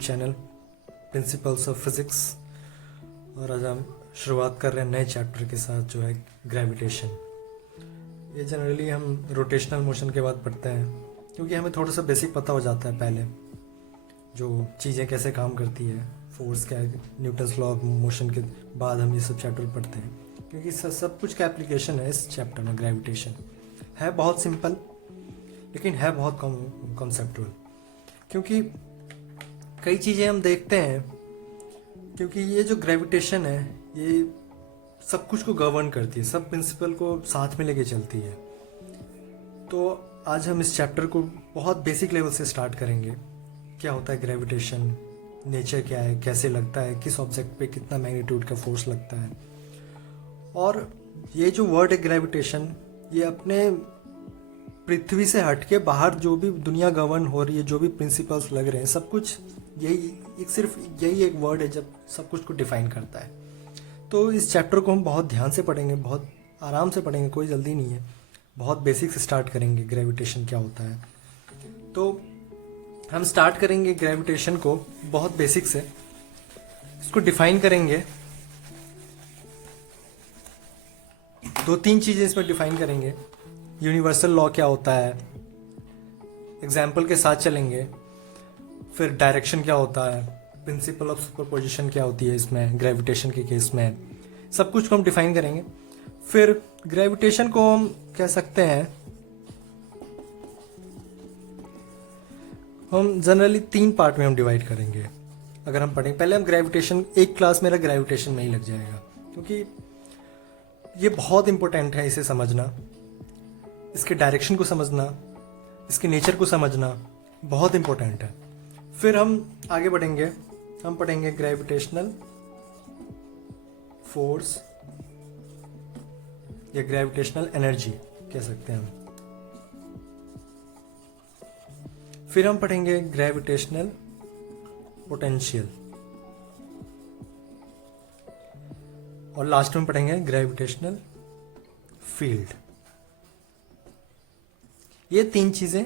Channel principles of physics. और आज हम शुरुआत कर रहे हैं नए चैप्टर के साथ जो है ग्रेविटेशन। ये जनरली हम रोटेशनल मोशन के बाद पढ़ते हैं क्योंकि हमें थोड़ा सा बेसिक पता हो जाता है पहले, जो चीज़ें कैसे काम करती है, फोर्स क्या है, न्यूटन्स लॉ ऑफ मोशन के बाद हम ये सब चैप्टर पढ़ते हैं क्योंकि सब कुछ का एप्लीकेशन है इस चैप्टर में। ग्रेविटेशन है बहुत सिंपल लेकिन है बहुत कॉन्सेप्चुअल, क्योंकि कई चीज़ें हम देखते हैं, क्योंकि ये जो ग्रेविटेशन है ये सब कुछ को गवर्न करती है, सब प्रिंसिपल को साथ में लेके चलती है। तो आज हम इस चैप्टर को बहुत बेसिक लेवल से स्टार्ट करेंगे। क्या होता है ग्रेविटेशन, नेचर क्या है, कैसे लगता है, किस ऑब्जेक्ट पे कितना मैग्नीट्यूड का फोर्स लगता है। और ये जो वर्ड है ग्रेविटेशन, ये अपने पृथ्वी से हटके बाहर जो भी दुनिया गवर्न हो रही है, जो भी प्रिंसिपल्स लग रहे हैं, सब कुछ यही सिर्फ यही एक वर्ड है जब सब कुछ को डिफाइन करता है। तो इस चैप्टर को हम बहुत ध्यान से पढ़ेंगे, बहुत आराम से पढ़ेंगे, कोई जल्दी नहीं है। बहुत बेसिक से स्टार्ट करेंगे ग्रेविटेशन क्या होता है। तो हम स्टार्ट करेंगे ग्रेविटेशन को बहुत बेसिक से, इसको डिफाइन करेंगे। दो तीन चीज़ें इसमें डिफाइन करेंगे। यूनिवर्सल लॉ क्या होता है, एग्जाम्पल के साथ चलेंगे। फिर डायरेक्शन क्या होता है, प्रिंसिपल ऑफ सुपरपोजिशन क्या होती है इसमें ग्रेविटेशन के केस में, सब कुछ को हम डिफाइन करेंगे। फिर ग्रेविटेशन को हम कह सकते हैं, हम जनरली 3 पार्ट में हम डिवाइड करेंगे अगर हम पढ़ेंगे। पहले हम ग्रेविटेशन, एक क्लास मेरा ग्रेविटेशन में ही लग जाएगा क्योंकि ये बहुत इंपॉर्टेंट है इसे समझना, इसके डायरेक्शन को समझना, इसके नेचर को समझना बहुत इंपॉर्टेंट है। फिर हम आगे बढ़ेंगे, हम पढ़ेंगे ग्रेविटेशनल फोर्स या ग्रेविटेशनल एनर्जी कह सकते हैं हम। फिर हम पढ़ेंगे ग्रेविटेशनल पोटेंशियल और लास्ट में पढ़ेंगे ग्रेविटेशनल फील्ड। ये 3 चीजें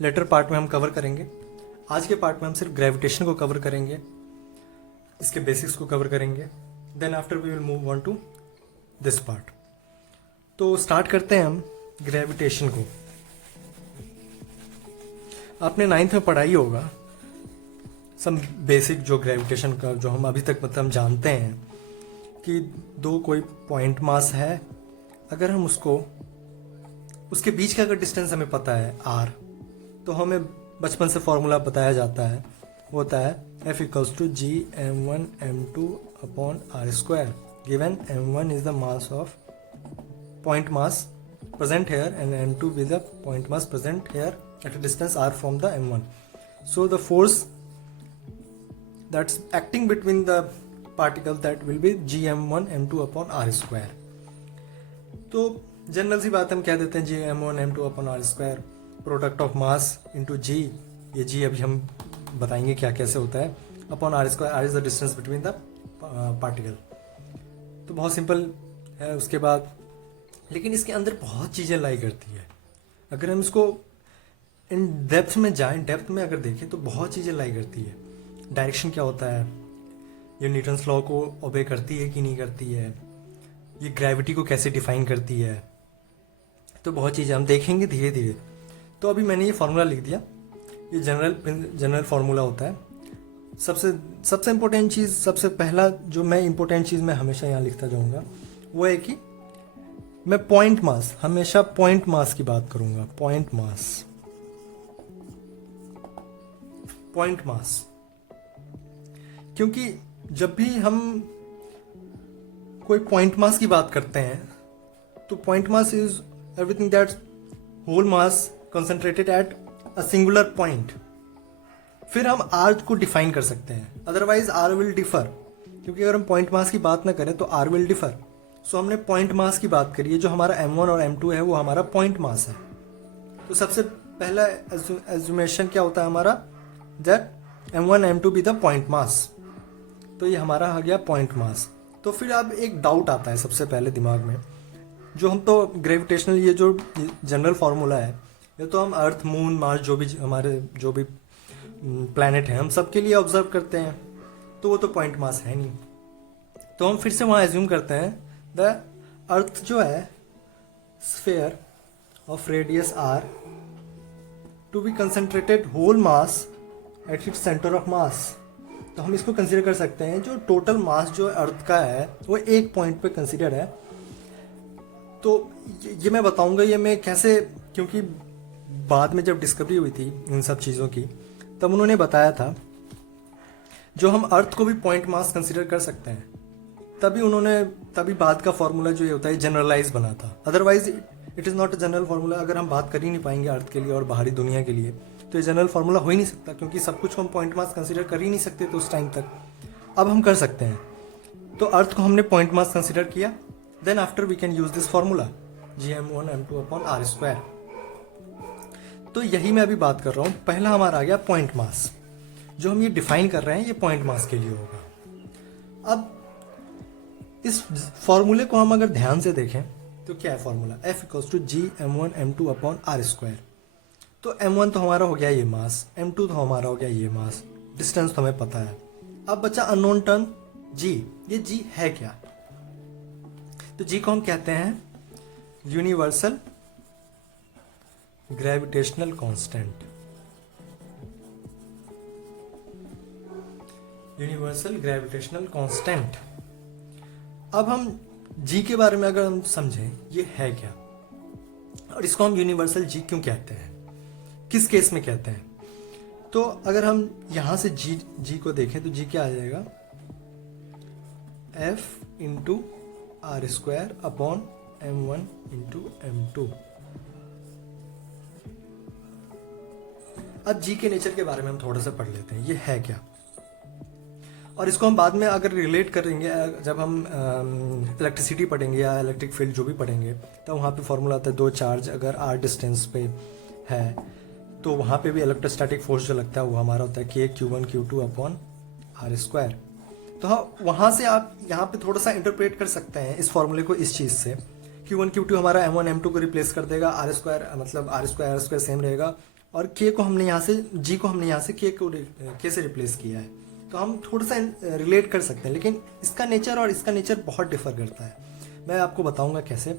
लेटर पार्ट में हम कवर करेंगे। आज के पार्ट में हम सिर्फ ग्रेविटेशन को कवर करेंगे, इसके बेसिक्स को कवर करेंगे। Then after we will move on to this part. तो स्टार्ट करते हैं हम ग्रेविटेशन को। आपने 9th में पढ़ाई होगा सब बेसिक, जो ग्रेविटेशन का जो हम अभी तक मतलब जानते हैं कि दो कोई पॉइंट मास है, अगर हम उसके बीच का अगर डिस्टेंस हमें पता है r, तो हमें बचपन से फॉर्मूला बताया जाता है, होता है F = gm1m2/r², given m1 is the mass of point mass present here and m2 is the point mass present here at a distance r from the m1. So the force that's acting between the particles that will be gm1m2/r². तो general सी बात हम कह देते हैं gm1m2/r², product of mass into G. ये G अभी हम बताएंगे क्या कैसे होता है, upon r², r is the distance between the particle. तो बहुत सिंपल है। उसके बाद लेकिन इसके अंदर बहुत चीज़ें लाई करती है। अगर हम इसको इन डेप्थ में जाएं, डेप्थ में अगर देखें तो बहुत चीज़ें लाई करती है। डायरेक्शन क्या होता है, ये न्यूटन्स लॉ को ओबे करती है कि नहीं करती है, ये ग्रेविटी को कैसे डिफाइन करती है, तो बहुत चीज़ें हम देखेंगे धीरे धीरे। तो अभी मैंने ये फार्मूला लिख दिया, ये जनरल फार्मूला होता है। सबसे इम्पोर्टेंट चीज़, सबसे पहला जो मैं इम्पोर्टेंट चीज़ मैं हमेशा यहाँ लिखता जाऊँगा वो है कि मैं पॉइंट मास, हमेशा पॉइंट मास की बात करूँगा। पॉइंट मास, क्योंकि जब भी हम कोई पॉइंट मास की बात करते हैं तो point mass is everything that whole mass concentrated at a singular point. फिर हम आर को डिफाइन कर सकते हैं, अदरवाइज आर विल डिफर, क्योंकि अगर हम पॉइंट मास की बात ना करें तो आर विल डिफर। सो हमने पॉइंट मास की बात करी है, जो हमारा m1 और m2 है वो हमारा पॉइंट मास है। तो सबसे पहला एज्यूमेशन क्या होता है हमारा, that m1 m2 be the point mass. तो ये हमारा आ गया पॉइंट मास। तो फिर अब एक डाउट आता है सबसे पहले दिमाग में, जो हम तो ग्रेविटेशनल ये जो जनरल फार्मूला है, ये तो हम अर्थ, मून, मार्स जो भी हमारे जो भी प्लैनेट है हम सबके लिए ऑब्जर्व करते हैं, तो वो तो पॉइंट मास है नहीं। तो हम फिर से वहाँ एज्यूम करते हैं द अर्थ जो है sphere of radius R to be concentrated whole mass at its centre of mass. तो हम इसको कंसिडर कर सकते हैं जो टोटल मास जो अर्थ का है वो एक पॉइंट पे कंसिडर है। तो ये मैं बताऊंगा ये मैं कैसे, क्योंकि बाद में जब डिस्कवरी हुई थी इन सब चीज़ों की तब उन्होंने बताया था जो हम अर्थ को भी पॉइंट मास कंसिडर कर सकते हैं। तभी बाद का फॉर्मूला जो ये होता है जनरलाइज बना था। Otherwise it is not a general formula. अगर हम बात कर ही नहीं पाएंगे अर्थ के लिए और बाहरी दुनिया के लिए तो ये जनरल फार्मूला हो ही नहीं सकता, क्योंकि सब कुछ हम पॉइंट मास कंसिडर कर ही नहीं सकते थे उस टाइम तक। अब हम कर सकते हैं। तो अर्थ को हमने पॉइंट मास कंसिडर किया, then after we can use this formula Gm1m2/r²। तो यही मैं अभी बात कर रहा हूँ। पहला हमारा आ गया पॉइंट मास, जो हम ये डिफाइन कर रहे हैं ये पॉइंट मास के लिए होगा। अब इस फॉर्मूले को हम अगर ध्यान से देखें तो क्या है फॉर्मूला, F=Gm1m2/r²। तो m1 तो हमारा हो गया ये मास, m2 तो हमारा हो गया ये मास, डिस्टेंस तो हमें पता है। अब बचा अननोन टर्म g। ये g है क्या? तो g को हम कहते हैं universal gravitational constant. Universal gravitational constant. अब हम g के बारे में अगर हम समझें ये है क्या और इसको हम यूनिवर्सल g क्यों कहते हैं, किस केस में कहते हैं। तो अगर हम यहां से g को देखें तो g क्या आ जाएगा, F×r²/m1×m2। अब g के नेचर के बारे में हम थोड़ा सा पढ़ लेते हैं, ये है क्या। और इसको हम बाद में अगर रिलेट करेंगे, जब हम इलेक्ट्रिसिटी पढ़ेंगे या इलेक्ट्रिक फील्ड जो भी पढ़ेंगे तो वहाँ पे फॉर्मूला आता है दो चार्ज अगर r डिस्टेंस पे है तो वहाँ पे भी इलेक्ट्रोस्टैटिक फोर्स जो लगता है वो हमारा होता है K/Q1Q2/r²। तो हाँ, वहाँ से आप यहाँ पे थोड़ा सा इंटरप्रेट कर सकते हैं इस फॉर्मूले को इस चीज़ से। Q1 Q2 हमारा m1 m2 को रिप्लेस कर देगा, r² मतलब r² सेम रहेगा, और K को हमने यहाँ से G को हमने यहाँ से K से रिप्लेस किया है। तो हम थोड़ा सा रिलेट कर सकते हैं, लेकिन इसका नेचर और इसका नेचर बहुत डिफर करता है। मैं आपको बताऊंगा कैसे।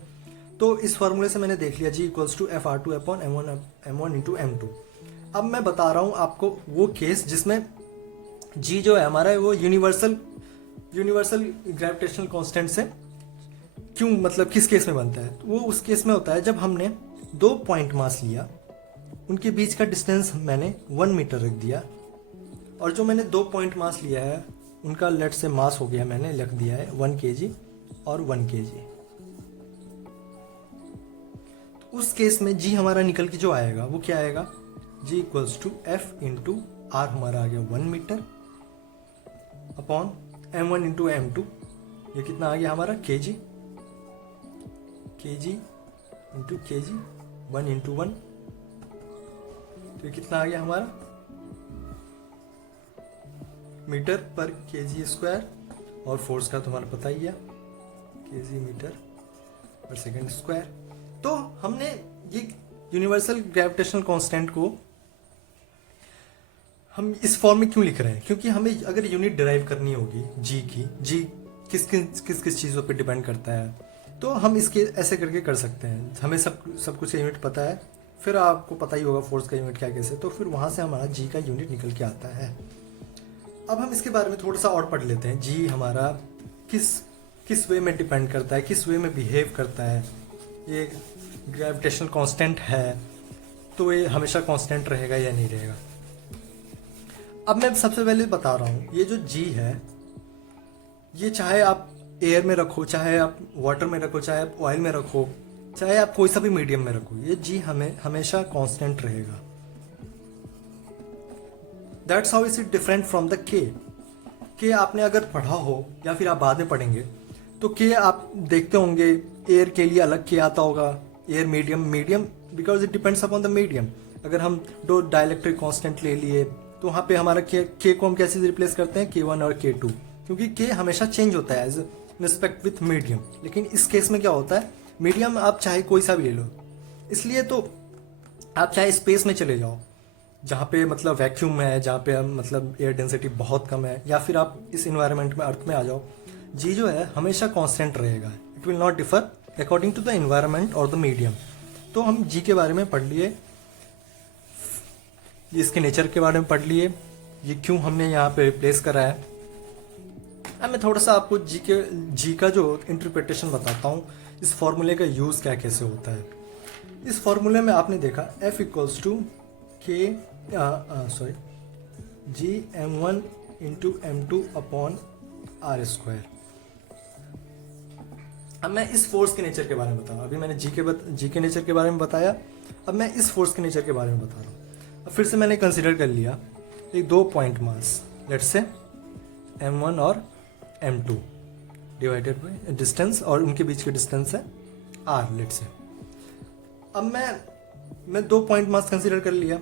तो इस फॉर्मूले से मैंने देख लिया G=F/r²/m1×m2। अब मैं बता रहा हूँ आपको वो केस जिसमें G जो है हमारा वो यूनिवर्सल ग्रेविटेशनल कांस्टेंट से क्यों, मतलब किस केस में बनता है। तो वो उस केस में होता है जब हमने दो पॉइंट मास लिया, उनके बीच का डिस्टेंस मैंने 1 मीटर रख दिया, और जो मैंने दो पॉइंट मास लिया है उनका लेट से मास हो गया, मैंने लिख दिया है 1 kg और 1 kg। तो उस केस में G हमारा निकल के जो आएगा वो क्या आएगा, G=F×r हमारा आ गया 1 मीटर अपॉन m1×m2। ये कितना आ गया हमारा kg × kg 1×1। तो ये कितना आ गया हमारा मीटर पर kg², और फोर्स का तुम्हारा पता ही है kg/s²। तो हमने ये यूनिवर्सल ग्रेविटेशनल कांस्टेंट को हम इस फॉर्म में क्यों लिख रहे हैं, क्योंकि हमें अगर यूनिट डिराइव करनी होगी जी की, जी किस किस चीज़ों पे डिपेंड करता है, तो हम इसके ऐसे करके कर सकते हैं। हमें सब कुछ का यूनिट पता है, फिर आपको पता ही होगा फोर्स का यूनिट क्या कैसे, तो फिर वहाँ से हमारा जी का यूनिट निकल के आता है। अब हम इसके बारे में थोड़ा सा और पढ़ लेते हैं। जी हमारा किस वे में डिपेंड करता है, किस वे में बिहेव करता है। ये ग्रेविटेशनल कांस्टेंट है तो ये हमेशा कांस्टेंट रहेगा या नहीं रहेगा। अब मैं सबसे पहले बता रहा हूँ, ये जो जी है ये चाहे आप एयर में रखो, चाहे आप वाटर में रखो, चाहे आप ऑयल में रखो, चाहे आप कोई सा भी मीडियम में रखो, ये जी हमें हमेशा कांस्टेंट रहेगा। That's how is it different from the के आपने अगर पढ़ा हो या फिर आप बाद में पढ़ेंगे तो के आप देखते होंगे एयर के लिए अलग के आता होगा, air medium because it depends upon the medium. अगर हम दो डाइलेक्ट्रिक कांस्टेंट ले लिए तो वहाँ पे हमारा के को हम कैसे रिप्लेस करते हैं K1 और K2, क्योंकि के हमेशा चेंज होता है एज रिस्पेक्ट विथ मीडियम। लेकिन इस केस में क्या होता है, मीडियम आप चाहे कोई सा भी ले लो, इसलिए तो आप चाहे स्पेस में चले जाओ, जहाँ पे मतलब वैक्यूम है, जहाँ पे मतलब एयर डेंसिटी बहुत कम है, या फिर आप इस इन्वायरमेंट में अर्थ में आ जाओ, जी जो है हमेशा कांस्टेंट रहेगा, it will not differ according to the environment और द मीडियम। तो हम जी के बारे में पढ़ लिए, इसके नेचर के बारे में पढ़ लिए, ये क्यों हमने यहाँ पे रिप्लेस करा है। अब मैं थोड़ा सा आपको जी का जो इंटरप्रिटेशन बताता हूँ, इस फॉर्मूले का यूज़ क्या कैसे होता है। इस फॉर्मूले में आपने देखा F इक्वल्स टू के G m1 into m2 upon R square. अब मैं इस फोर्स के नेचर के बारे में बताऊँ, अभी मैंने जी के नेचर के बारे में बताया, अब मैं इस फोर्स के नेचर के बारे में बता रहा हूँ। अब फिर से मैंने कंसिडर कर लिया एक 2 point mass, let's say m1 और m2 डिवाइडेड बाई डिस्टेंस, और उनके बीच की डिस्टेंस है r, लेट्स से। अब मैं 2 पॉइंट मास कंसिडर कर लिया,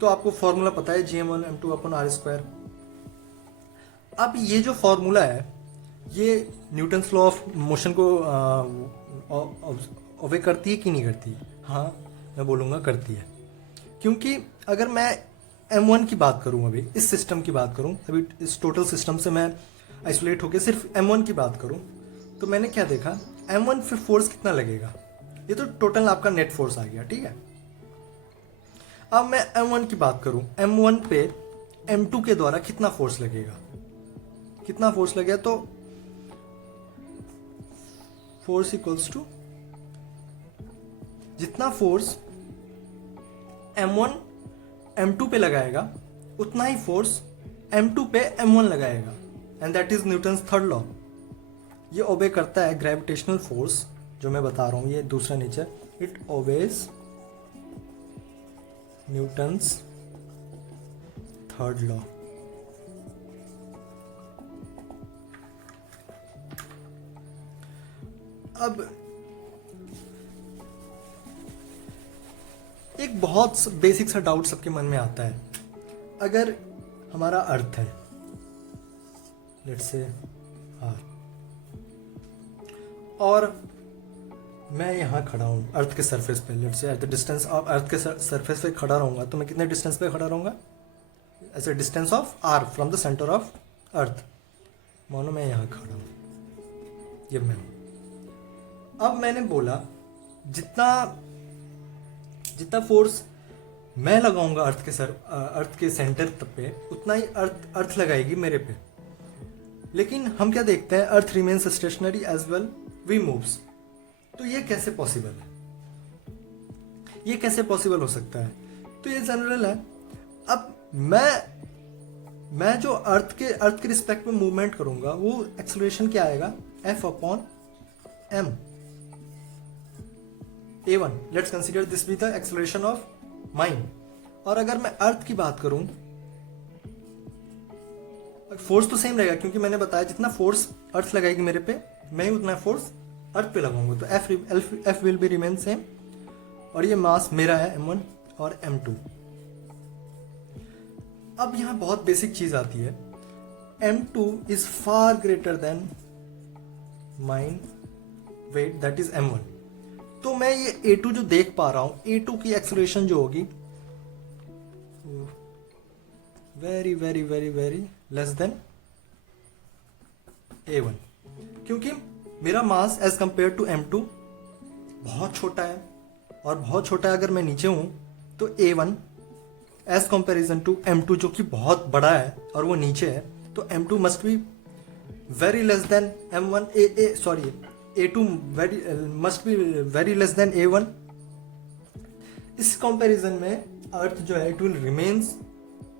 तो आपको फॉर्मूला पता है gm1 m2 upon R square. अब ये जो फॉर्मूला है ये न्यूटन्स लॉ ऑफ मोशन को ओबे करती है कि नहीं करती? हाँ, मैं बोलूँगा करती है, क्योंकि अगर मैं m1 की बात करूँ, अभी इस सिस्टम की बात करूँ, अभी इस टोटल सिस्टम से मैं आइसोलेट होकर सिर्फ m1 की बात करूँ, तो मैंने क्या देखा, m1 पे फोर्स कितना लगेगा, ये तो टोटल आपका नेट फोर्स आ गया, ठीक है। अब मैं m1 की बात करूं, m1 पे m2 के द्वारा कितना फोर्स लगेगा, कितना फोर्स लगेगा, तो फोर्स इक्वल्स टू जितना फोर्स m1 m2 पे लगाएगा उतना ही फोर्स m2 पे m1 लगाएगा, and that is Newton's third law. ये ओबे करता है ग्रेविटेशनल फोर्स जो मैं बता रहा हूं, ये दूसरा nature, it obeys Newton's third law. अब एक बहुत बेसिक सा डाउट सबके मन में आता है, अगर हमारा अर्थ है लेट्स से आर, और मैं यहाँ खड़ा हूँ अर्थ के सरफेस पे, let's say at the distance of earth के सरफेस पे खड़ा रहूँगा, तो मैं कितने डिस्टेंस पे खड़ा रहूँगा, ऐसे distance of R from the centre of earth. मानो मैं यहाँ खड़ा हूँ, ये मैं हूँ। अब मैंने बोला जितना जितना फोर्स मैं लगाऊंगा अर्थ के सेंटर पे, उतना ही अर्थ लगाएगी मेरे पे। लेकिन हम क्या देखते हैं, earth remains stationary as well we moves. तो ये कैसे पॉसिबल है, ये कैसे पॉसिबल हो सकता है? तो ये जनरल है। अब मैं जो अर्थ के रिस्पेक्ट में मूवमेंट करूंगा, वो एक्सेलरेशन क्या आएगा, F upon m a1। Let's consider this be the acceleration of mine. और अगर मैं अर्थ की बात करूं, फोर्स तो सेम रहेगा, क्योंकि मैंने बताया जितना फोर्स अर्थ लगाएगी मेरे पे, मैं ही उतना फोर्स अर्थ पे लगाऊंगा, तो F will be remain same. और ये मास मेरा है m1 और m2। अब यहां बहुत बेसिक चीज आती है, m2 is far greater than mine weight that is m1। तो मैं ये a2 जो देख पा रहा हूं, a2 की एक्सेलरेशन जो होगी very very very very less than a1, क्योंकि मेरा मास एज कंपेयर टू m2 बहुत छोटा है, और बहुत छोटा है अगर मैं नीचे हूं, तो a1 as comparison to m2 जो कि बहुत बड़ा है और वो नीचे है, तो m2 must be very less than m1 a2 must be very less than a1। इस कंपैरिजन में अर्थ जो है, it will remains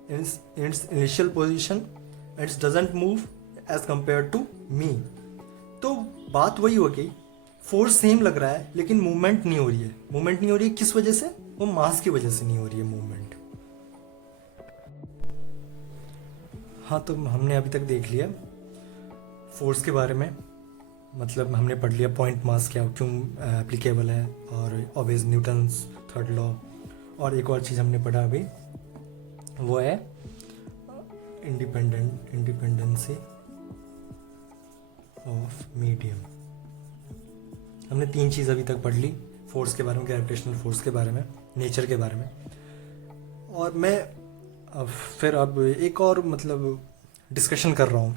in its initial position and it doesn't move as compared to me। तो बात वही हो गई, फोर्स सेम लग रहा है लेकिन मूवमेंट नहीं हो रही है। मूवमेंट नहीं हो रही है किस वजह से? वो मास की वजह से नहीं हो रही है मूवमेंट। हाँ, तो हमने अभी तक देख लिया फोर्स के बारे में, मतलब हमने पढ़ लिया पॉइंट मास क्या क्यों एप्लीकेबल है, और ऑब्वियस न्यूटन्स थर्ड लॉ। और एक और चीज़ हमने पढ़ा अभी, वो है इंडिपेंडेंसी ऑफ मीडियम। हमने 3 चीज़ अभी तक पढ़ ली, फोर्स के बारे में, ग्रेविटेशनल फोर्स के बारे में, नेचर के बारे में। और मैं फिर अब एक और मतलब डिस्कशन कर रहा हूँ।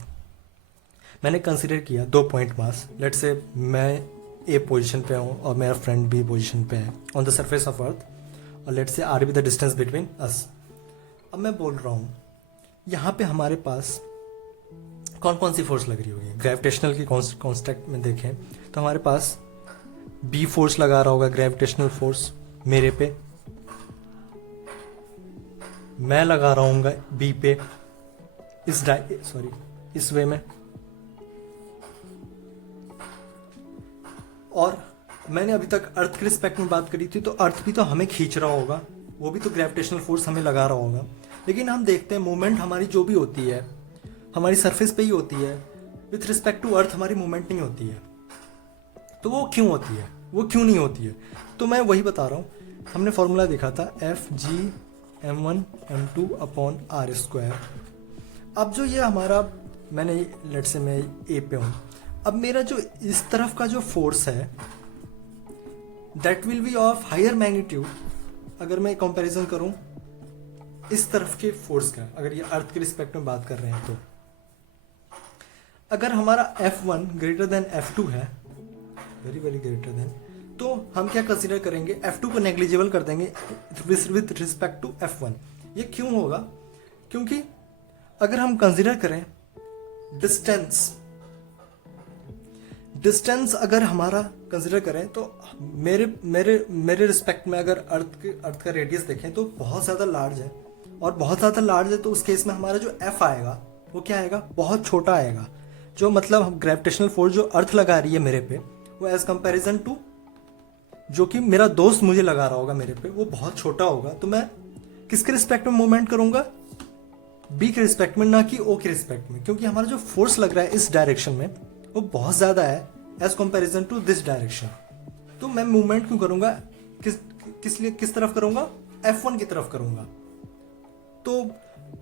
मैंने कंसिडर किया 2 पॉइंट मास, लेट्स से मैं ए पोजीशन पे हूँ और मेरा फ्रेंड बी पोजीशन पे है on the surface of earth, और let's say r be the distance between us. अब मैं बोल रहा हूँ यहाँ पे हमारे पास कौन कौन सी फोर्स लग रही होगी। ग्रेविटेशनल की कॉन्स्टेंट में देखें तो हमारे पास बी फोर्स लगा रहा होगा, ग्रेविटेशनल फोर्स मेरे पे, मैं लगा रहा हूँ बी पे इस वे में, और मैंने अभी तक अर्थ के रिस्पेक्ट में बात करी थी तो अर्थ भी तो हमें खींच रहा होगा, वो भी तो ग्रेविटेशनल फोर्स हमें लगा रहा होगा। लेकिन हम देखते हैं मूवमेंट हमारी जो भी होती है हमारी सरफेस पे ही होती है, विथ रिस्पेक्ट टू अर्थ हमारी मूवमेंट नहीं होती है। तो वो क्यों होती है, वो क्यों नहीं होती है? तो मैं वही बता रहा हूँ। हमने फॉर्मूला देखा था Fg m1m2/r²। अब जो ये हमारा, मैंने लेट से मैं ए पे हूँ, अब मेरा जो इस तरफ का जो फोर्स है that will be of higher magnitude. अगर मैं कंपैरिजन करूं इस तरफ के फोर्स का, अगर ये अर्थ के रिस्पेक्ट में बात कर रहे हैं, तो अगर हमारा F1 ग्रेटर देन F2 है, वेरी वेरी ग्रेटर देन, तो हम क्या कंसीडर करेंगे, F2 को नेग्लिजिबल कर देंगे विद रिस्पेक्ट टू F1। ये क्यों होगा? क्योंकि अगर हम कंसीडर करें डिस्टेंस अगर हमारा कंसिडर करें तो मेरे मेरे मेरे रिस्पेक्ट में अगर अर्थ का रेडियस देखें तो बहुत ज़्यादा लार्ज है, और बहुत ज़्यादा लार्ज है तो उस केस में हमारा जो एफ आएगा वो क्या आएगा, बहुत छोटा आएगा। जो मतलब ग्रेविटेशनल फोर्स जो अर्थ लगा रही है मेरे पे, वो एज कंपेरिजन टू जो कि मेरा दोस्त मुझे लगा रहा होगा मेरे पे, वो बहुत छोटा होगा। तो मैं किसके रिस्पेक्ट में मूवमेंट करूंगा? बी के रिस्पेक्ट में, ना कि ओ के रिस्पेक्ट में, क्योंकि हमारा जो फोर्स लग रहा है इस डायरेक्शन में वो बहुत ज़्यादा है as comparison to this direction. तो मैं मूवमेंट क्यों करूंगा, किस तरफ करूंगा? F1 की तरफ करूंगा। तो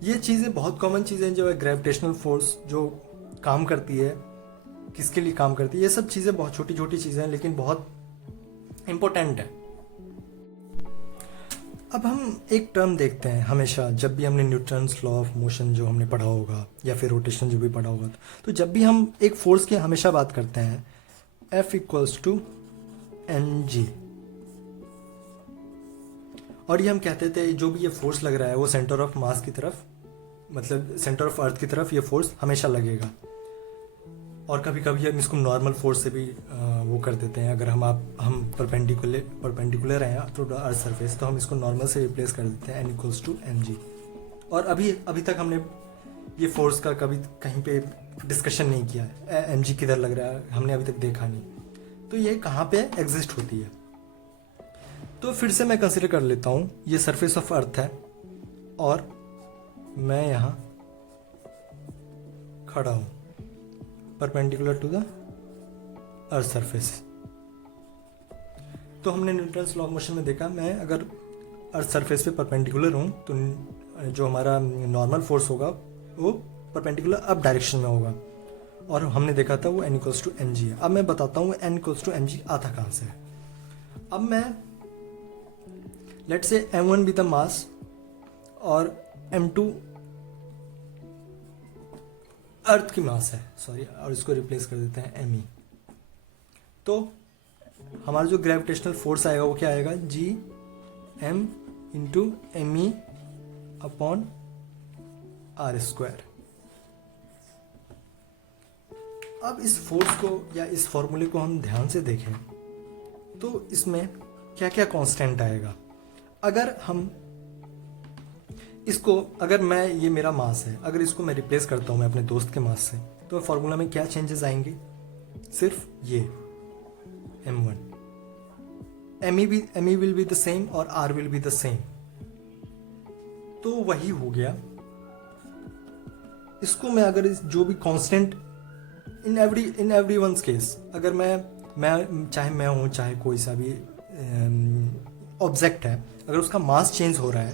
ये चीज़ें बहुत कॉमन चीज़ें जो है, ग्रेविटेशनल फोर्स जो काम करती है, किसके लिए काम करती है, ये सब चीज़ें बहुत छोटी छोटी चीज़ें हैं लेकिन बहुत इंपॉर्टेंट है। अब हम एक टर्म देखते हैं हमेशा, जब भी हमने न्यूटन्स लॉ ऑफ मोशन जो हमने पढ़ा होगा या फिर रोटेशन जो भी पढ़ा होगा, तो जब भी हम एक फोर्स की हमेशा बात करते हैं F इक्वल्स टू mg, और ये हम कहते थे जो भी ये फोर्स लग रहा है वो सेंटर ऑफ मास की तरफ, मतलब सेंटर ऑफ अर्थ की तरफ ये फोर्स हमेशा लगेगा। और कभी कभी हम इसको नॉर्मल फोर्स से भी वो कर देते हैं। अगर हम परपेंडिकुलर हैं तो अर्थ सरफेस, तो हम इसको नॉर्मल से रिप्लेस कर देते हैं n इक्वल्स टू mg। और अभी तक हमने ये फोर्स का कभी कहीं पे डिस्कशन नहीं किया है, mg किधर लग रहा है हमने अभी तक देखा नहीं, तो ये कहाँ पे एग्जिस्ट होती है। तो फिर से मैं कंसिडर कर लेता हूँ ये सरफेस ऑफ अर्थ है और मैं यहाँ खड़ा हूँ perpendicular to the earth surface. तो हमने न्यूटन्स लॉ ऑफ मोशन में देखा, मैं अगर अर्थ सरफेस पे परपेंडिकुलर हूँ तो जो हमारा नॉर्मल फोर्स होगा वो परपेंडिकुलर अप डायरेक्शन में होगा, और हमने देखा था वो n इक्वल्स टू mg है। अब मैं बताता हूँ n इक्वल्स टू mg आता कहाँ से है। अब मैं लेट से m1 भी द मास और m2 अर्थ की मास है, सॉरी, और इसको रिप्लेस कर देते हैं me। तो हमारा जो ग्रेविटेशनल फोर्स आएगा वो क्या आएगा, g m into me upon r²। अब इस फोर्स को या इस फॉर्मूले को हम ध्यान से देखें तो इसमें क्या क्या कांस्टेंट आएगा। अगर हम इसको, अगर मैं, ये मेरा मास है, अगर इसको मैं रिप्लेस करता हूँ मैं अपने दोस्त के मास से, तो फॉर्मूला में क्या चेंजेस आएंगे, सिर्फ ये m1, me will be the same और r will be the same. तो वही हो गया। इसको मैं अगर जो भी constant in every one's case, अगर मैं चाहे मैं हूँ चाहे कोई सा भी ऑब्जेक्ट है, अगर उसका मास चेंज हो रहा है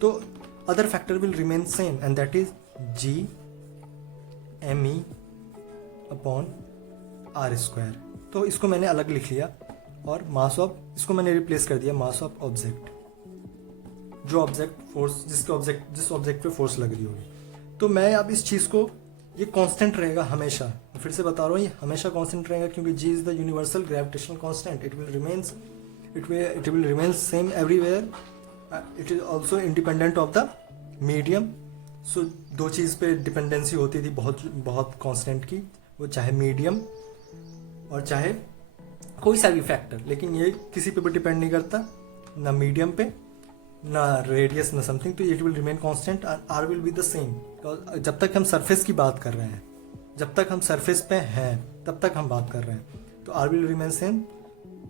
तो other factor will remain same and that is g me upon r²। तो इसको मैंने अलग लिख लिया और मास ऑफ, इसको मैंने रिप्लेस कर दिया मास ऑफ ऑब्जेक्ट, जो ऑब्जेक्ट फोर्स जिस ऑब्जेक्ट पे फोर्स लग रही होगी। तो मैं अब इस चीज़ को, ये कांस्टेंट रहेगा हमेशा, फिर से बता रहा हूँ ये हमेशा कांस्टेंट रहेगा, क्योंकि G is the universal gravitational constant, it will remain same everywhere, it is also independent of the medium. So दो चीज़ पे डिपेंडेंसी होती थी बहुत कांस्टेंट की, वो चाहे मीडियम और चाहे कोई सा भी फैक्टर, लेकिन ये किसी पे भी डिपेंड नहीं करता, ना मीडियम पे ना रेडियस ना समथिंग, तो it will remain constant, R will be the same. जब तक हम सरफेस की बात कर रहे हैं, जब तक हम सरफेस पे हैं तब तक हम बात कर रहे हैं, तो आर विल रिमेन सेम,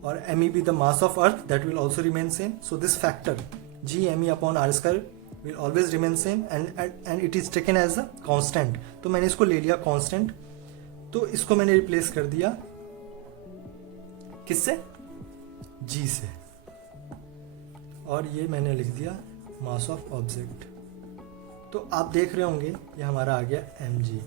और M E be the mass of earth that will also remain same. So this factor G M E upon R square will always remain same and it is taken as a constant. तो मैंने इसको ले लिया constant, तो इसको मैंने replace कर दिया किससे, जी से, और ये मैंने लिख दिया मास ऑफ ऑब्जेक्ट। तो आप देख रहे होंगे ये हमारा आ गया एम जी।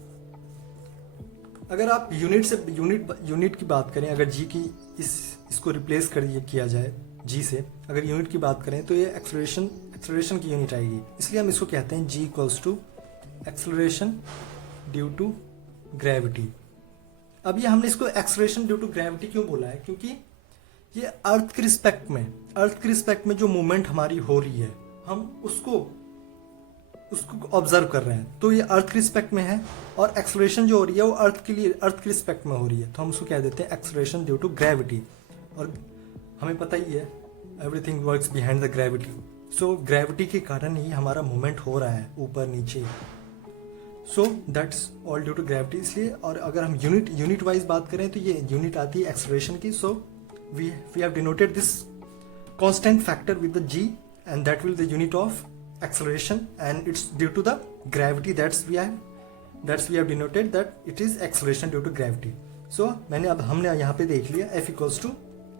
अगर आप यूनिट की बात करें, अगर जी की इसको रिप्लेस किया जाए जी से, अगर यूनिट की बात करें तो ये एक्सेलरेशन की यूनिट आएगी, इसलिए हम इसको कहते हैं G equals to acceleration due to gravity. अब ये हमने इसको एक्सेलरेशन ड्यू टू ग्रेविटी क्यों बोला है, क्योंकि ये अर्थ के रिस्पेक्ट में जो मूवमेंट हमारी हो रही है, हम उसको ऑब्जर्व कर रहे हैं, तो ये अर्थ के रिस्पेक्ट में है, और एक्सेलरेशन जो हो रही है वो अर्थ के रिस्पेक्ट में हो रही है, तो हम उसको कह देते हैं एक्सेलरेशन ड्यू टू ग्रेविटी। और हमें पता ही है everything works behind the gravity, so gravity के कारण ही हमारा मूवमेंट हो रहा है ऊपर नीचे, so that's all due to gravity. इसलिए, और अगर हम यूनिट वाइज बात करें तो ये यूनिट आती है एक्सेलरेशन की, so we have denoted this constant factor with the G, and that will the unit of acceleration, and it's due to the gravity that's we have denoted that it is acceleration due to gravity. So हमने यहाँ पे देख लिया F equals to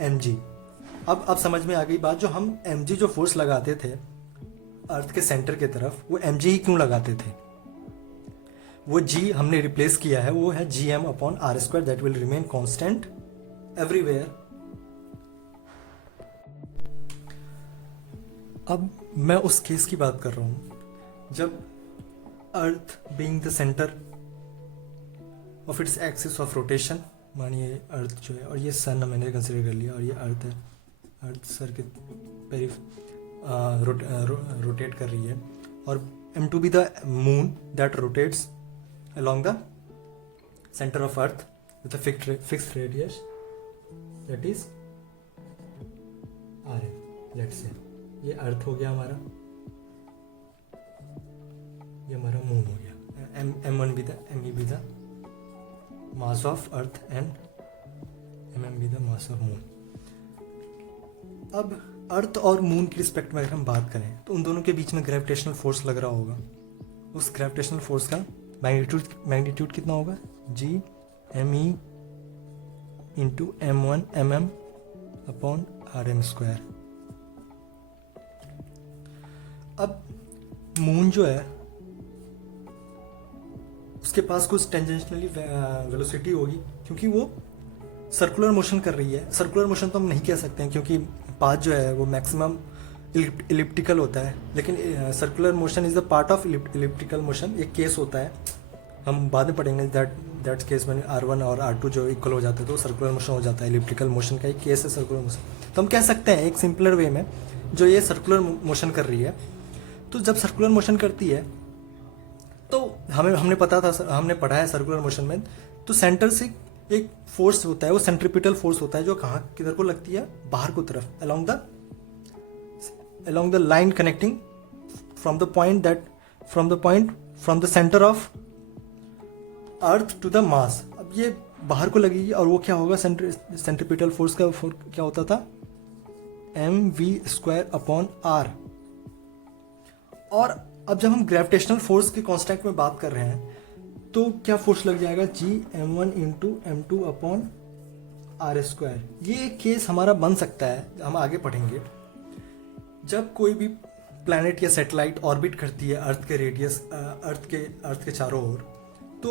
mg। अब समझ में आ गई बात, जो हम mg जो फोर्स लगाते थे अर्थ के सेंटर के तरफ, वो mg ही क्यों लगाते थे, वो g हमने रिप्लेस किया है, वो है gm upon R square that will remain constant everywhere. अब मैं उस केस की बात कर रहा हूँ जब earth being the centre of its axis of rotation, मानिए अर्थ जो है, और ये सन मैंने कंसिडर कर लिया, और ये अर्थ है, अर्थ सर के पेरिफ रोटेट कर रही है, और m2 be the moon that rotates along the center of earth with a fixed radius that is r, let's say ये अर्थ हो गया हमारा, ये हमारा मून हो गया, m1 B the mass of earth and mm B the mass of moon. अब अर्थ और मून की रिस्पेक्ट में अगर हम बात करें तो उन दोनों के बीच में ग्रेविटेशनल फोर्स लग रहा होगा, उस ग्रेविटेशनल फोर्स का मैग्नीट्यूड कितना होगा, G M E into m1 mm upon R M square. अब मून जो है उसके पास कुछ टेंजेंशियली वेलोसिटी होगी, क्योंकि वो सर्कुलर मोशन कर रही है। सर्कुलर मोशन तो हम नहीं कह सकते हैं, क्योंकि पाथ जो है वो मैक्सिमम इलिप्टिकल होता है, लेकिन circular motion is the part of elliptical motion. एक केस होता है, हम बाद में पढ़ेंगे, दैट केस में R1 और R2 जो इक्वल हो जाते हैं तो सर्कुलर मोशन हो जाता है। इलिप्टिकल मोशन का एक केस है सर्कुलर मोशन। तो हम कह सकते हैं एक सिंपलर वे में, जो ये सर्कुलर मोशन कर रही है, तो जब सर्कुलर मोशन करती है तो हमने पढ़ा है सर्कुलर मोशन में, तो सेंटर से एक फोर्स होता है, वो सेंट्रीपिटल फोर्स होता है, जो कहाँ किधर को लगती है, बाहर को तरफ, along the line connecting from the center of earth to the mass। अब ये बाहर को लगेगी, और वो क्या होगा, सेंट्रीपिटल फोर्स का क्या होता था, mv² अपॉन r। और अब जब हम ग्रेविटेशनल फोर्स के कांस्टेंट में बात कर रहे हैं तो क्या फोर्स लग जाएगा, G m1 into m2 upon R square. ये केस हमारा बन सकता है, हम आगे पढ़ेंगे, जब कोई भी प्लैनेट या सैटेलाइट ऑर्बिट करती है अर्थ के रेडियस, अर्थ के चारों ओर, तो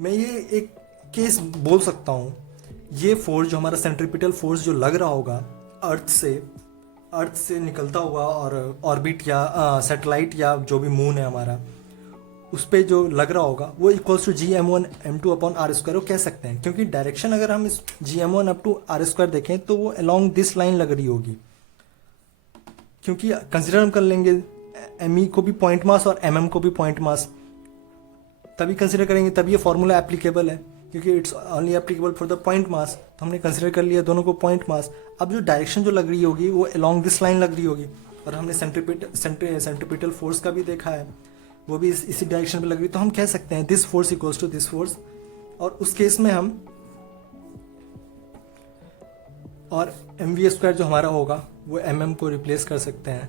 मैं ये एक केस बोल सकता हूँ, ये फोर्स जो हमारा सेंट्रीपिटल फोर्स जो लग रहा होगा अर्थ से, अर्थ से निकलता हुआ और ऑर्बिट या सैटेलाइट या जो भी मून है हमारा, उस पर जो लग रहा होगा वो equals to GM1m2 upon R square वो कह सकते हैं, क्योंकि डायरेक्शन अगर हम इस GM1 up to are square देखें तो वो अलोंग दिस लाइन लग रही होगी, क्योंकि कंसिडर हम कर लेंगे ME को भी पॉइंट मास और MM को भी पॉइंट मास, तभी कंसिडर करेंगे, तभी ये फॉर्मूला एप्लीकेबल है, क्योंकि it's only applicable for the point mass. तो हमने कंसिडर कर लिया दोनों को पॉइंट मास। अब जो डायरेक्शन जो लग रही होगी वो अलोंग दिस लाइन लग रही होगी, और हमने सेंट्रीपिटल फोर्स का भी देखा है, वो भी इसी डायरेक्शन पे लग रही है। तो हम कह सकते हैं this force equals to this force, और उस केस में हम और mv² जो हमारा होगा वो mm को रिप्लेस कर सकते हैं।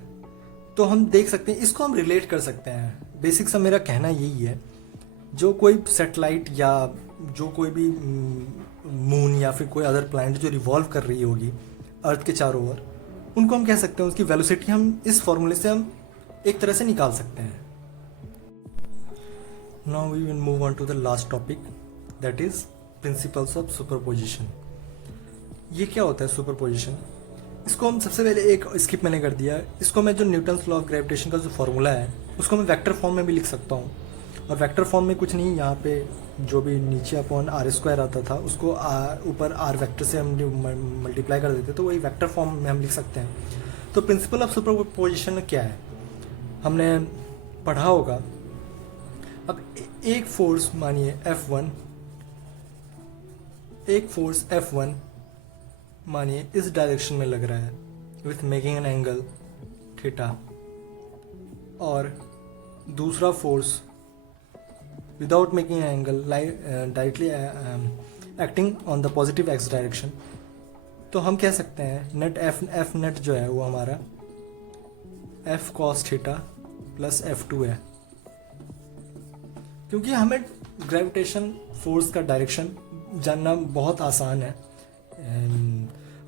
तो हम देख सकते हैं, इसको हम रिलेट कर सकते हैं। बेसिक सा मेरा कहना यही है, जो कोई सैटेलाइट या जो कोई भी मून या फिर कोई अदर प्लैनेट जो रिवॉल्व कर रही होगी अर्थ के चारों ओर, उनको हम कह सकते हैं, उसकी वेलोसिटी हम इस फॉर्मूले से हम एक तरह से निकाल सकते हैं। Now we will move on to the last topic, that is principles of superposition. ये क्या होता है सुपरपोजिशन? इसको हम सबसे पहले एक स्किप मैंने कर दिया, इसको मैं जो न्यूटन्स लॉ ऑफ ग्रेविटेशन का जो फॉर्मूला है उसको मैं वेक्टर फॉर्म में भी लिख सकता हूँ। और वेक्टर फॉर्म में कुछ नहीं, यहाँ पे जो भी नीचे अपॉन आर स्क्वायर आता था उसको ऊपर आर वेक्टर से हम मल्टीप्लाई कर देते, तो वही वेक्टर फॉर्म में हम लिख सकते हैं। तो प्रिंसिपल ऑफ सुपरपोजिशन क्या है हमने पढ़ा होगा। अब एक फोर्स मानिए F1, एक फोर्स F1 मानिए इस डायरेक्शन में लग रहा है with making an angle theta, और दूसरा force without making an angle directly acting on the positive x direction. तो हम कह सकते हैं नेट F नेट जो है वो हमारा F cos theta plus F2 है, क्योंकि हमें ग्रेविटेशन फोर्स का डायरेक्शन जानना बहुत आसान है।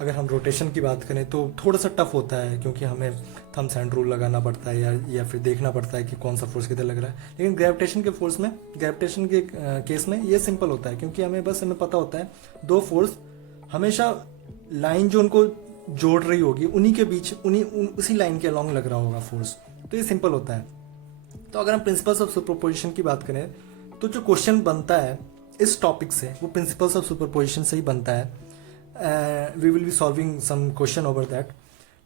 अगर हम रोटेशन की बात करें तो थोड़ा सा टफ होता है, क्योंकि हमें थम्स हैंड रूल लगाना पड़ता है या फिर देखना पड़ता है कि कौन सा फोर्स किधर लग रहा है। लेकिन ग्रेविटेशन के केस में ये सिंपल होता है, क्योंकि हमें पता होता है दो फोर्स हमेशा लाइन जो उनको जोड़ रही होगी उन्हीं के बीच उसी लाइन के अलॉन्ग लग रहा होगा फोर्स। तो ये सिंपल होता है। तो अगर हम प्रिंसिपल्स ऑफ सुपरपोजिशन की बात करें तो जो क्वेश्चन बनता है इस टॉपिक से वो प्रिंसिपल्स ऑफ सुपरपोजिशन से ही बनता है। We will be solving some question over that.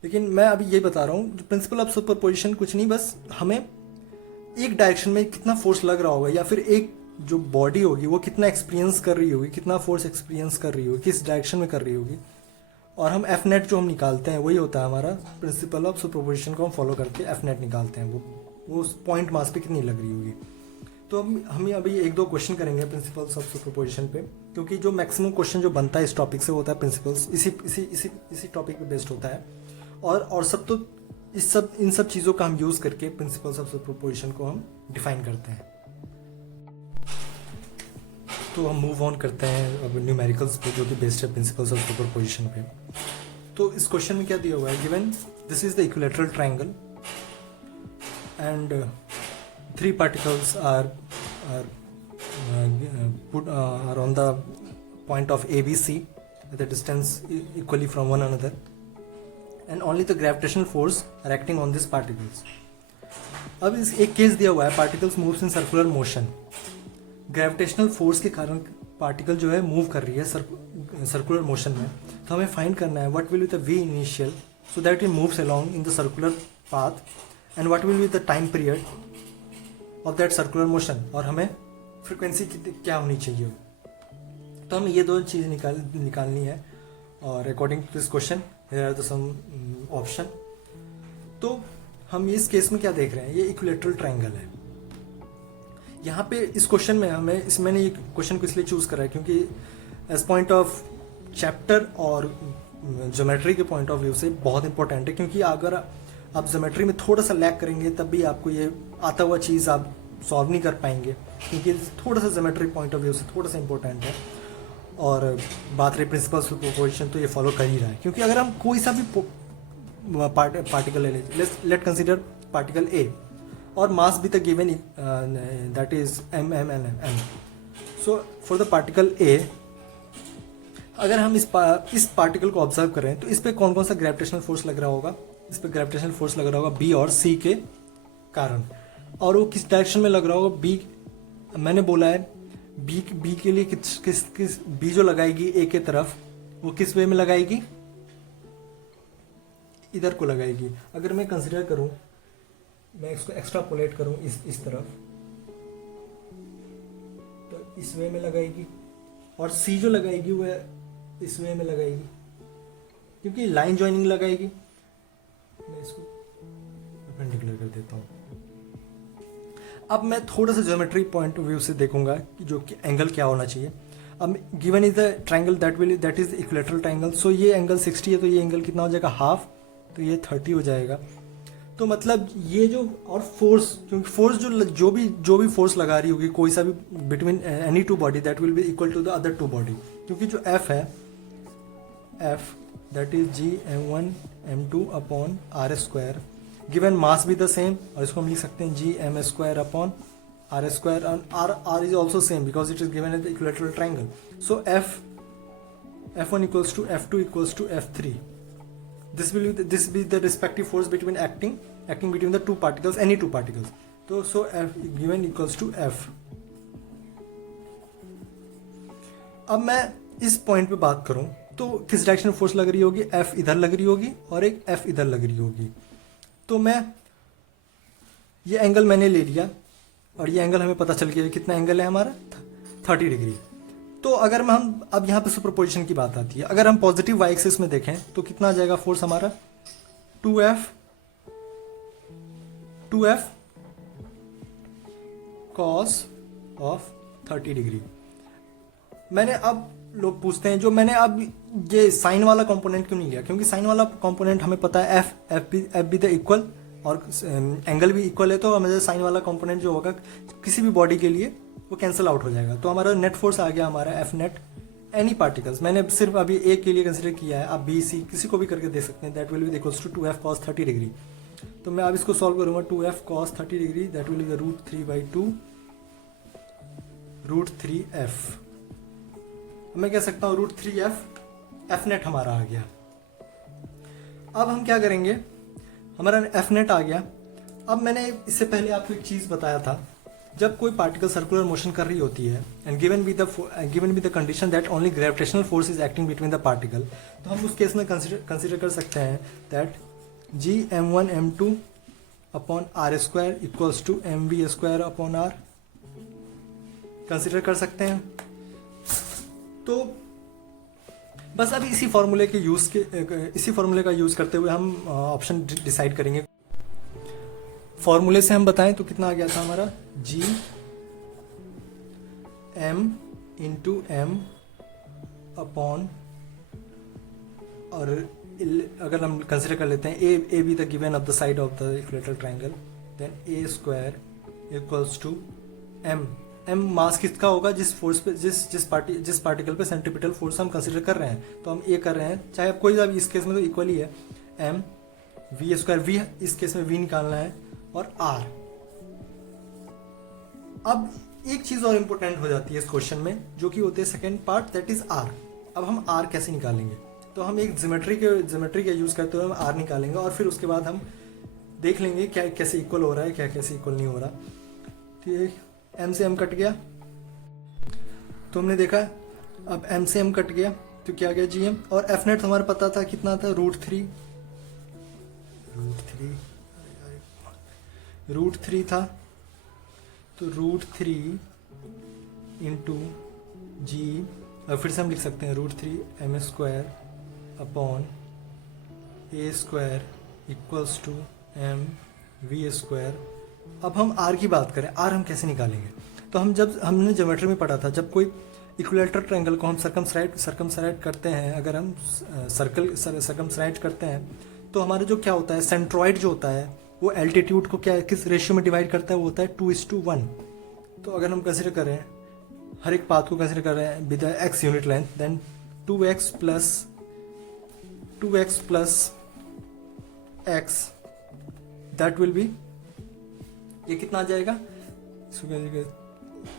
लेकिन मैं अभी ये बता रहा हूँ, प्रिंसिपल ऑफ सुपरपोजिशन कुछ नहीं, बस हमें एक डायरेक्शन में कितना फोर्स लग रहा होगा या फिर एक जो बॉडी होगी वो कितना एक्सपीरियंस कर रही होगी, कितना फोर्स एक्सपीरियंस कर रही होगी, किस डायरेक्शन में कर रही होगी, और हम एफ नेट जो हम निकालते हैं वही होता है हमारा प्रिंसिपल ऑफ सुपरपोजिशन को हम फॉलो करके एफ नेट निकालते हैं, वो पॉइंट मास पे कितनी लग रही होगी। तो हम अभी एक दो क्वेश्चन करेंगे प्रिंसिपल्स ऑफ सुपरपोजिशन पे, क्योंकि जो मैक्सिमम क्वेश्चन जो बनता है इस टॉपिक से होता है प्रिंसिपल्स इसी टॉपिक पे बेस्ड होता है। और सब तो इन सब चीज़ों का हम यूज़ करके प्रिंसिपल्स ऑफ सुपरपोजिशन को हम डिफाइन करते हैं। तो हम मूव ऑन करते हैं अब न्यूमेरिकल्स पे, जो कि बेस्ड है प्रिंसिपल्स ऑफ सुपरपोजिशन पे। तो इस क्वेश्चन में क्या दिया हुआ है, given this is the equilateral triangle and three particles are on the point of ABC at the distance equally from one another, and only the gravitational force are acting on these particles. अब इस एक case दिया हुआ है, particles moves in circular motion. Gravitational force के कारण particle जो है मूव कर रही है सर्कुलर मोशन में। तो हमें फाइंड करना है what will be the v initial so that it moves along in the circular path, and what will be the time period of that circular motion, और हमें फ्रिक्वेंसी क्या होनी चाहिए। तो हमें ये दो चीज़ निकालनी है, और according to this question here are the some option. तो हम इस केस में क्या देख रहे हैं, ये इक्विलैटरल ट्रायंगल है। यहाँ पे इस क्वेश्चन में मैंने ये क्वेश्चन को इसलिए चूज़ करा है क्योंकि एज पॉइंट ऑफ चैप्टर और ज्योमेट्री के पॉइंट ऑफ व्यू से बहुत इंपॉर्टेंट है, क्योंकि अगर आप ज्योमेट्री में थोड़ा सा लैग करेंगे तब भी आपको ये आता हुआ चीज़ आप सॉल्व नहीं कर पाएंगे, क्योंकि थोड़ा सा ज्योमेट्री पॉइंट ऑफ व्यू से थोड़ा सा इंपॉर्टेंट है। और बात रही प्रिंसिपल सुपरपोजिशन, तो ये फॉलो कर ही रहा है, क्योंकि अगर हम कोई सा भी पार्टिकल ले लें, लेट कंसिडर पार्टिकल ए, और मास भी the given that is m m n m। So for the particle A, अगर हम इस पार्टिकल को ऑब्जर्व करें तो इस पे कौन कौन सा ग्रेविटेशनल फोर्स लग रहा होगा, इस पर ग्रेविटेशनल फोर्स लग रहा होगा बी और सी के कारण, और वो किस डायरेक्शन में लग रहा होगा बी, मैंने बोला है बी के लिए किस बी जो लगाएगी ए के तरफ वो किस वे में लगाएगी, इधर को लगाएगी। अगर मैं कंसिडर करूं, मैं इसको एक्स्ट्रापोलेट करूं इस तरफ, तो इस वे में लगाएगी, और सी जो लगाएगी वह इस वे में लगाएगी, क्योंकि लाइन ज्वाइनिंग लगाएगी। मैं इसको परपेंडिकुलर कर देता हूं। अब मैं थोड़ा सा ज्योमेट्री पॉइंट ऑफ व्यू से देखूंगा कि जो कि एंगल क्या होना चाहिए। अब given is the triangle that is equilateral triangle, so ये एंगल 60 है, तो ये एंगल कितना हो जाएगा हाफ, तो ये 30 हो जाएगा। तो मतलब ये जो, और फोर्स, क्योंकि फोर्स जो भी फोर्स लगा रही होगी कोई सा भी between any two body, that will be equal to the other two body, क्योंकि जो एफ है, F that is G(m1 m2 upon R square, given mass भी द सेम, और इसको हम लिख सकते हैं G(m square upon R square, R is also same because it is given as the equilateral triangle. So F1 equals to F2 equals to F3। This be the respective force between acting between the two particles, any two particles. So F given equals to F. अब मैं इस point पे बात करूं तो किस direction force लग रही होगी, F इधर लग रही होगी और एक F इधर लग रही होगी। तो मैं ये एंगल मैंने ले लिया, और ये एंगल हमें पता चल गया कितना एंगल है हमारा, 30 डिग्री। तो अगर हम अब यहाँ पे सुपरपोजिशन की बात आती है, अगर हम पॉजिटिव वाई एक्सिस में देखें तो कितना आ जाएगा फोर्स हमारा, 2F कॉस ऑफ 30 डिग्री। मैंने अब लोग पूछते हैं, जो मैंने अब ये साइन वाला कंपोनेंट क्यों नहीं लिया, क्योंकि साइन वाला कंपोनेंट हमें पता है एफ भी द इक्वल और एंगल भी इक्वल है, तो हमें साइन वाला कंपोनेंट जो होगा किसी भी बॉडी के लिए वो कैंसिल आउट हो जाएगा। तो हमारा नेट फोर्स आ गया हमारा एफ नेट एनी पार्टिकल्स। मैंने सिर्फ अभी ए के लिए कंसिडर किया है, आप बी सी किसी को भी करके दे सकते हैं। That will be equals to 2F cos 30 degree. तो मैं अब इसको सॉल्व करूंगा, 2F cos 30 degree that will be √3/2 √3F। मैं कह सकता हूँ √3F एफ नेट हमारा आ गया। अब हम क्या करेंगे, हमारा एफ नेट आ गया। अब मैंने इससे पहले आपको एक चीज़ बताया था, जब कोई पार्टिकल सर्कुलर मोशन कर रही होती है and given be the condition that only gravitational force is acting between the particle, तो हम उस केस में कंसिडर कर सकते हैं that G(m1 m2 upon R square equals to mv square upon R consider कर सकते हैं। तो बस अभी इसी फॉर्मूले का यूज करते हुए हम ऑप्शन डिसाइड करेंगे। फॉर्मूले से हम बताएं तो कितना आ गया था हमारा, G(m इंटू m अपॉन, और अगर हम कंसिडर कर लेते हैं A B the given of the side of the equilateral triangle, then A square equals to m mass किसका होगा, जिस फोर्स पे जिस पार्टिकल पे सेंट्रीपिटल फोर्स हम कंसिडर कर रहे हैं, तो हम ए कर रहे हैं, चाहे कोई भी, इस केस में तो इक्वल ही है, m v स्क्वायर, v इस केस में v निकालना है, और r। अब एक चीज और इंपॉर्टेंट हो जाती है इस क्वेश्चन में, जो कि होते हैं second part, that is r। अब हम r कैसे निकालेंगे, तो हम एक ज्योमेट्री का यूज करते हुए हम r निकालेंगे, और फिर उसके बाद हम देख लेंगे क्या कैसे इक्वल हो रहा है, क्या कैसे इक्वल नहीं हो रहा। ठीक, m से m कट गया, तो हमने देखा अब m से m कट गया तो क्या गया Gm, और f नेट हमारा पता था कितना था, √3 था, तो √3 इंटू G, फिर से हम लिख सकते हैं √3m square upon a square equals to mv square. अब हम r की बात करें, r हम कैसे निकालेंगे, तो हमने ज्योमेट्री में पढ़ा था, जब कोई इक्विलेटरल ट्रायंगल को हम सर्कमस्क्राइब करते हैं, अगर हम सर्कमस्क्राइब करते हैं, तो हमारा जो क्या होता है, सेंट्रॉइड जो होता है वो एल्टीट्यूड को क्या किस रेशियो में डिवाइड करता है, वो होता है 2:1। तो अगर हम कंसिडर करें, हर एक पाथ को कंसिडर कर रहे हैं with x unit length, then 2x plus x that will be, ये कितना आ जाएगा, इसको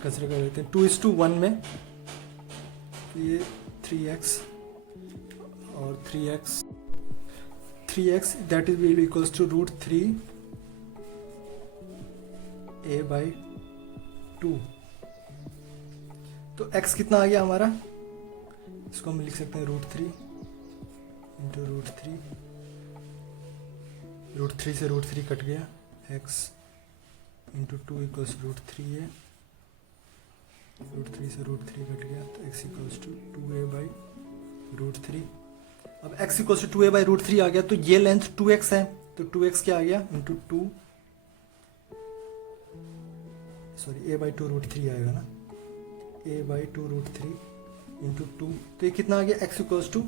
कंसिडर कर लेते हैं 2:1 में, तो ये 3x और 3x 3x that is will equals to √3 a by 2। तो x कितना आ गया हमारा, इसको हम लिख सकते हैं √3 इंटू √3 से √3 कट गया, x इंटू 2 इक्वल्स √3a, √3 से √3 कट गया तो x equals to 2a by √3। अब x equals to 2a by √3 आ गया, तो ये लेंथ 2x है, तो 2x क्या आ गया इंटू 2, सॉरी a बाई 2 √3 आएगा ना, a बाई 2 √3 इंटू 2, तो ये कितना आ गया x equals to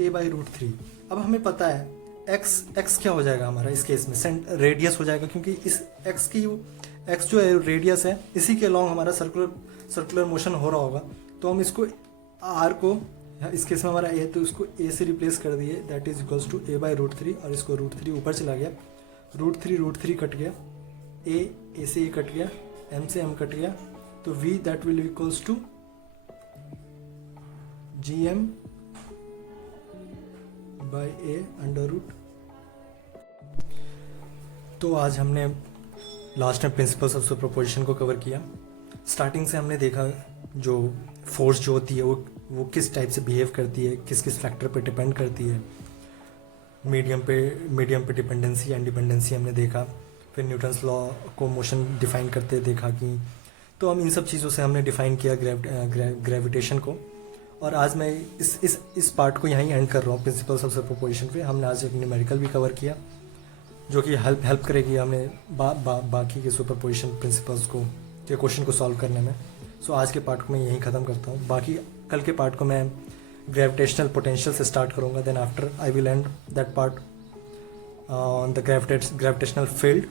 a by √3। अब हमें पता है x क्या हो जाएगा हमारा इस केस में, रेडियस हो जाएगा, क्योंकि इस x जो है रेडियस है, इसी के अलॉन्ग हमारा सर्कुलर मोशन हो रहा होगा। तो हम इसको r को, इस केस में हमारा a है तो इसको a से रिप्लेस कर दिए, that is equals to a by √3, और इसको √3 ऊपर चला गया, √3 कट गया, a से a कट गया, m से m कट गया, तो v that will equals to gm by a under root. तो आज हमने लास्ट में प्रिंसिपल्स ऑफ सुपरपोजिशन को कवर किया। स्टार्टिंग से हमने देखा जो फोर्स जो होती है वो किस टाइप से बिहेव करती है, किस किस फैक्टर पे डिपेंड करती है, मीडियम पे डिपेंडेंसी एंड डिपेंडेंसी हमने देखा, फिर न्यूटन्स लॉ को मोशन डिफाइन करते देखा कि, तो हम इन सब चीज़ों से हमने डिफाइन किया ग्रेविटेशन को। और आज मैं इस पार्ट को यहीं एंड कर रहा हूँ प्रिंसिपल्स ऑफ सुपरपोजिशन पे। हमने आज एक न्यूमेरिकल भी कवर किया जो कि हेल्प करेगी हमें बाकी के सुपरपोजिशन प्रिंसिपल्स को के क्वेश्चन को सॉल्व करने में। सो आज के पार्ट को मैं यहीं ख़त्म करता हूँ। बाकी कल के पार्ट को मैं ग्रेविटेशनल पोटेंशियल से स्टार्ट करूँगा, then after I will end that part on the gravitational field.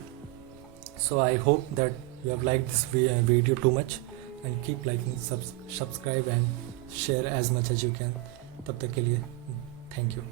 So I hope that you have liked this video too much, and keep liking, subscribe and share as much as you can. तब तक के लिए thank you.